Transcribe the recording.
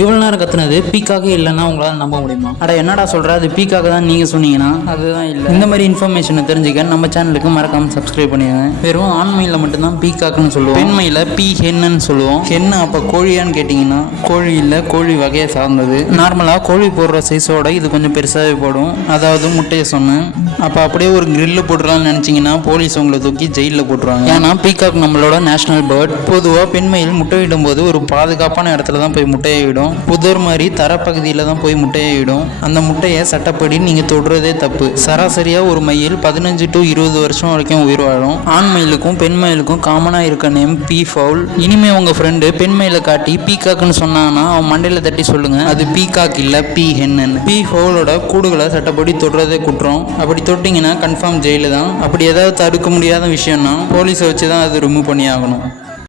இவ்வளோ நேரம் கத்துனது பீக்காக இல்லைன்னா உங்களால் நம்ப முடியுமா? அட என்னடா சொல்கிற, அது பீக்காக தான் நீங்கள் சொன்னீங்கன்னா அதுதான் இல்லை. இந்த மாதிரி இன்ஃபர்மேஷனை தெரிஞ்சுக்க நம்ம சேனலுக்கு மறக்காமல் சப்ஸ்கிரைப் பண்ணிடுங்க. வெறும் ஆண்மையில் மட்டும்தான் பீக்காக்குன்னு சொல்லுவோம், பெண்மையில் பீ ஹென்னு சொல்லுவோம். ஹென்னு அப்போ கோழியான்னு கேட்டிங்கன்னா கோழி இல்லை, கோழி வகையை சார்ந்தது. நார்மலாக கோழி போடுற சைஸோட இது கொஞ்சம் பெருசாகவே போடும், அதாவது முட்டையை சொன்னேன். அப்போ அப்படியே ஒரு கிரில்லு போட்டுடலாம்னு நினச்சிங்கன்னா போலீஸ் உங்களை தூக்கி ஜெயிலில் போட்டுருவாங்க. ஏன்னா பீகாக் நம்மளோட நேஷனல் பேர்ட். பொதுவாக பெண்மையில் முட்டையிடும் போது ஒரு பாதுகாப்பான இடத்துல தான் போய் முட்டையை விடும். புதர் மாதிரி தரப்பகுதியில் தான் போய் முட்டையை விடும். அந்த முட்டையை சட்டப்படி நீங்கள் தொடுறதே தப்பு. சராசரியாக ஒரு மயில் 15 to 20 வருஷம் வரைக்கும் உயிர் வாழும். ஆண் மயிலுக்கும் பெண் மயிலுக்கும் காமனாக இருக்க நேம் பீ ஃபவுல். இனிமே உங்கள் ஃப்ரெண்டு பெண் மயிலை காட்டி பீகாக்னு சொன்னாங்கன்னா அவன் மண்டையில் தட்டி சொல்லுங்க, அது பீகாக் இல்லை பீ ஹென்னு. பீ ஃபவுலோட கூடுகளை சட்டப்படி தொடுறதே குற்றம். அப்படி தொட்டிங்கன்னா கன்ஃபார்ம் ஜெயிலு தான். அப்படி ஏதாவது தடுக்க முடியாத விஷயம்னா போலீஸை வச்சு தான் அது ரிமூவ் பண்ணி ஆகணும்.